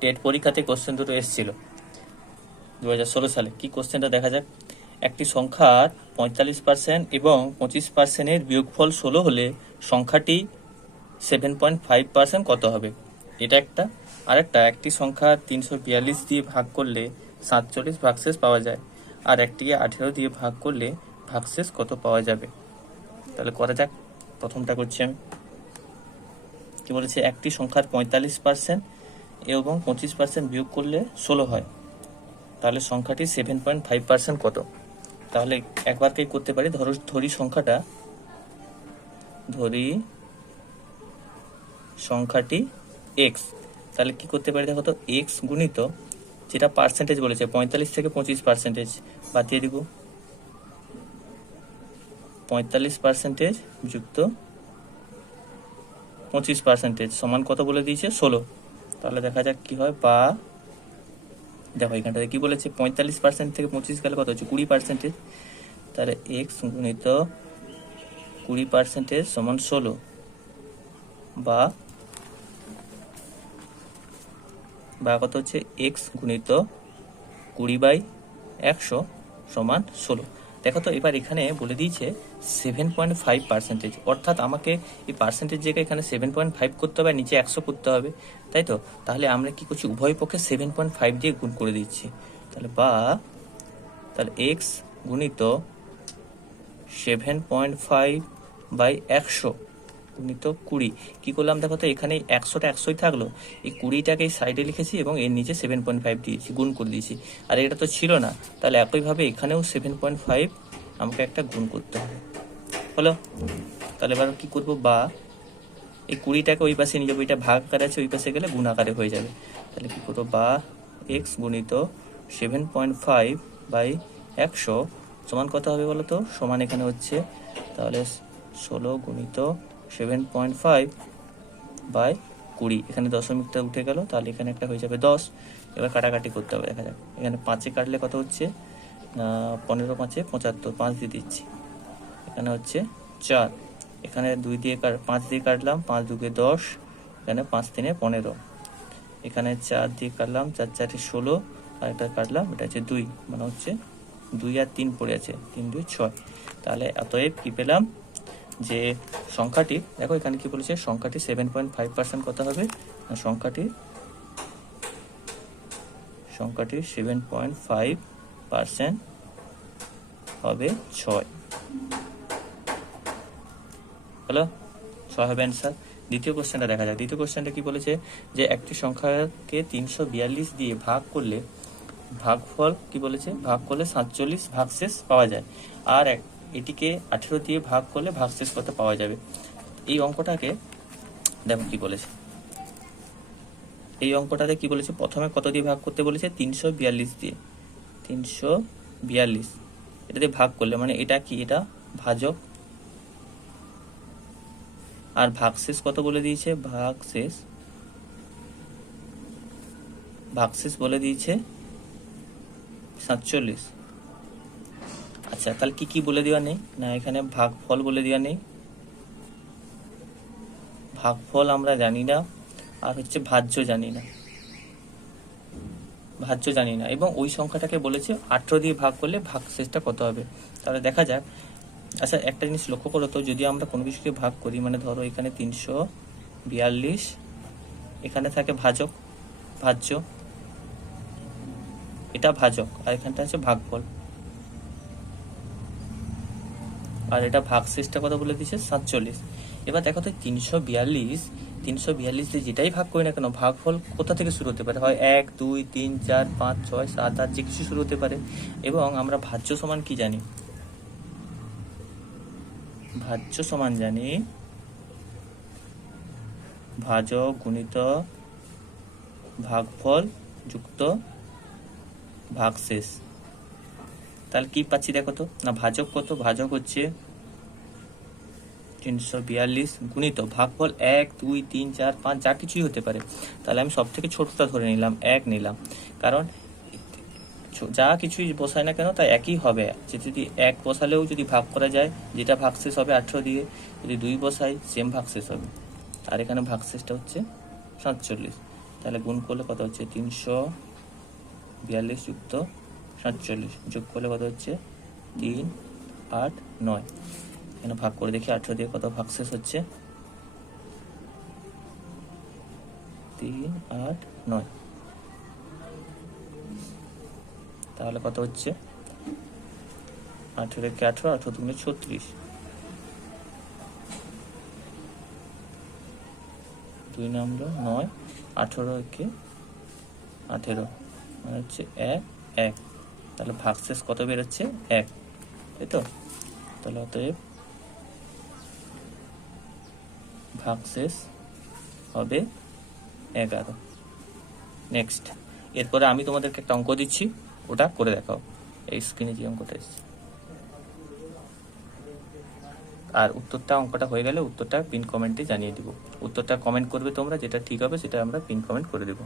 TET পরীক্ষাতে question দুটো এসেছিল। দু হাজার ষোলো সালে। কি কোশ্চেনটা দেখা যাক? একটি সংখ্যার পঁয়তাল্লিশ পার্সেন্ট এবং পঁচিশ পার্সেন্টের বিয়োগফল ষোলো হলে সংখ্যাটি সেভেন পয়েন্ট ফাইভ পার্সেন্ট কত হবে? এটা একটা। আরেকটা, একটি সংখ্যা তিনশো বিয়াল্লিশ দিয়ে ভাগ করলে সাতচল্লিশ ভাগশেষ পাওয়া যায়। আর একটিকে আঠেরো দিয়ে ভাগ করলে ভাগশেষ কত পাওয়া যাবে? তাহলে করা যাক। প্রথমটা করছি আমি। কি বলেছে? একটি সংখ্যার পঁয়তাল্লিশ পার্সেন্ট এবং পঁচিশ পার্সেন্ট বিয়োগ করলে ষোলো হয়। তাহলে সংখ্যাটি সেভেন পয়েন্ট ফাইভ পার্সেন্ট কত? তাহলে একবারকেই করতে পারি? ধরো, ধরি সংখ্যাটা। ধরি সংখ্যাটি এক্স তাহলে কি করতে পারি দেখো তো? এক্স গুণিত যেটা পার্সেন্টেজ বলেছে, পঁয়তাল্লিশ থেকে পঁচিশ পার্সেন্টেজ বাতিয়ে দিব। পঁয়তাল্লিশ পার্সেন্টেজ যুক্ত পঁচিশ পার্সেন্টেজ সমান কত বলে দিয়েছে? ষোলো। তাহলে দেখা যাক কি হয়, বা দেখো এখানটাতে কি বলেছে, পঁয়তাল্লিশ পার্সেন্ট থেকে পঁচিশ গেলে কত হচ্ছে? কুড়ি পার্সেন্টেজ তাহলে এক্স গুণিত কুড়ি পার্সেন্টেজ সমান ষোলো, বা বা কত হচ্ছে? এক্স গুণিত কুড়ি বাই একশো সমান ষোলো। দেখো তো, এবার এখানে বলে দিয়েছে সেভেন পয়েন্ট ফাইভ পার্সেন্টেজ অর্থাৎ আমাকে এই পার্সেন্টেজ জায়গায় এখানে সেভেন পয়েন্ট ফাইভ করতে হবে নিচে একশো করতে হবে, তাই তো? তাহলে আমরা কি করছি? উভয় পক্ষে সেভেন পয়েন্ট ফাইভ দিয়ে গুণ করে দিচ্ছি। তাহলে বা, তাহলে এক্স গুণিত সেভেন পয়েন্ট ফাইভ বাই একশো। গুণিত কুড়ি। কি করলাম দেখো তো, এখানে একশোটা একশোই থাকল। এই কুড়িটাকে এই সাইডে লিখেছি এবং এর নিচে সেভেন পয়েন্ট ফাইভ দিয়েছি, গুণ করে দিয়েছি। আর এটা তো ছিল না, তাহলে একইভাবে এখানেও সেভেন পয়েন্ট ফাইভ আমাকে একটা গুণ করতে হবে। হলো? তাহলে এবার কী করব? বা। এই কুড়িটাকে ওই পাশে নিয়ে যাব, এটা ভাগ আকারে আছে, ওই পাশে গেলে গুণ আকারে হয়ে যাবে। তাহলে কী করব? বা এক্স গুণিত সেভেন পয়েন্ট ফাইভ বাই একশো সমান কত হবে বলো তো? সমান এখানে হচ্ছে, তাহলে ষোলো গুণিত সেভেন পয়েন্ট ফাইভ বাই কুড়ি। এখানে দশমিকটা উঠে গেল, তাহলে এখানে একটা হয়ে যাবে দশ। এবার কাটাকাটি করতে হবে, দেখা যাক। এখানে পাঁচে কাটলে কত হচ্ছে? পনেরো পাঁচে পঁচাত্তর, পাঁচ দিয়ে দিচ্ছি। এখানে হচ্ছে চার। এখানে দুই দিয়ে পাঁচ দিয়ে কাটলাম, পাঁচ দুকে দশ। এখানে পাঁচ তিনে পনেরো। এখানে চার দিয়ে কাটলাম, চার চারে ষোলো। আর একটা কাটলাম, এটা হচ্ছে দুই। মানে হচ্ছে দুই আর তিন পড়ে আছে, তিন দুই ছয়। তাহলে অতএব কি পেলাম? যে সংখ্যাটি, দেখো এখানে কি বলেছে, সংখ্যাটি সেভেন পয়েন্ট ফাইভ পার্সেন্ট কত হবে? সংখ্যাটি সংখ্যাটি সেভেন পয়েন্ট ফাইভ পার্সেন্ট হবে ছয়। হলো? ছয় হবে অ্যান্সার দ্বিতীয় কোশ্চেনটা দেখা যাক। দ্বিতীয় কোশ্চেনটা কি বলেছে? যে একটি সংখ্যাকে তিনশো বিয়াল্লিশ দিয়ে ভাগ করলে ভাগফল কি বলেছে? ভাগ করলে সাতচল্লিশ ভাগশেষ পাওয়া যায়। আর এক এটিকে আঠেরো দিয়ে ভাগ করলে ভাগশেষ কত পাওয়া যাবে? এই অঙ্কটাকে, দেখো কি বলেছে। এই অঙ্কটাতে কি বলেছে? প্রথমে কত দিয়ে ভাগ করতে বলেছে? তিনশো বিয়াল্লিশ দিয়ে। তিনশো বিয়াল্লিশ। এটা দিয়ে ভাগ করলে মানে এটা কি? এটা ভাজক। আর ভাগশেষ কত বলে দিয়েছে? ভাগশেষ ভাগশেষ বলে দিয়েছে সাতচল্লিশ। আচ্ছা তাহলে কি কি বলে দেওয়া নেই? না, এখানে ভাগফল বলে দেওয়া নেই। ভাগফল আমরা জানি না, আর হচ্ছে ভাজ্য জানি না। ভাজ্য জানি না, এবং ওই সংখ্যাটাকে বলেছে আঠেরো দিয়ে ভাগ করলে ভাগ শেষটা কত হবে? তাহলে দেখা যাক। আচ্ছা একটা জিনিস লক্ষ্য করো তো, যদি আমরা কোনো কিছুকে ভাগ করি মানে ধরো এখানে তিনশো বিয়াল্লিশ, এখানে থাকে ভাজক, ভাজ্য। এটা ভাজক, আর এখানটা আছে ভাগফল। আর এটা ভাগশেষটা কত বলে দিয়েছে? সাতচল্লিশ। এবার দেখো তো তিনশো বিয়াল্লিশ তিনশো বিয়াল্লিশ দিয়ে যেটাই ভাগ করি না কেন, ভাগফল কোথা থেকে শুরু হতে পারে? হয় এক, দুই, তিন, চার, পাঁচ, ছয়, সাত, আট, যে কিছু শুরু হতে পারে। এবং আমরা ভাজ্য সমান কি জানি? ভাজ্য সমান জানি ভাজ গুণিত ভাগফল যুক্ত ভাগশেষ। তাহলে কি পাচ্ছি দেখো তো? না ভাজক কত? ভাজক হচ্ছে তিনশো বিয়াল্লিশ গুণিত ভাগফল এক, দুই, তিন, চার, পাঁচ, যা কিছুই হতে পারে। তাহলে আমি সব থেকে ছোটটা ধরে নিলাম, এক নিলাম। কারণ যা কিছুই বসাই না কেন তা একই হবে। যে যদি এক বসালেও যদি ভাগ করা যায়, যেটা ভাগশেষ হবে আঠেরো দিয়ে, যদি দুই বসাই সেম ভাগশেষ হবে। আর এখানে ভাগশেষটা হচ্ছে সাতচল্লিশ। তাহলে গুণ করলে কত হচ্ছে? তিনশো বিয়াল্লিশ যুক্ত সাতচল্লিশ যোগ করলে কত হচ্ছে? তিন, আট, নয়। এখানে ভাগ করে দেখি, আঠেরো দিয়ে কত ভাগ শেষ হচ্ছে? তিন, আট, নয়। তাহলে কত হচ্ছে? আঠেরো কে আঠেরো আঠেরো তুমি ছত্রিশ। দুই নম্বর, নয়, আঠেরো একে আঠেরো। মানে হচ্ছে এক এক। তাহলে ভাগশেষ কত বেরোচ্ছে? এক। তাই তো? তাহলে অতএব ভাগশেষ হবে এগারো। নেক্সট এরপরে আমি তোমাদেরকে একটা অঙ্ক দিচ্ছি, ওটা করে দেখাও। এই স্ক্রিনে যে অঙ্কটা এসছে। আর উত্তরটা অঙ্কটা হয়ে গেলে উত্তরটা পিন কমেন্টে জানিয়ে দিব। উত্তরটা কমেন্ট করবে তোমরা, যেটা ঠিক হবে সেটা আমরা পিন কমেন্ট করে দেবো।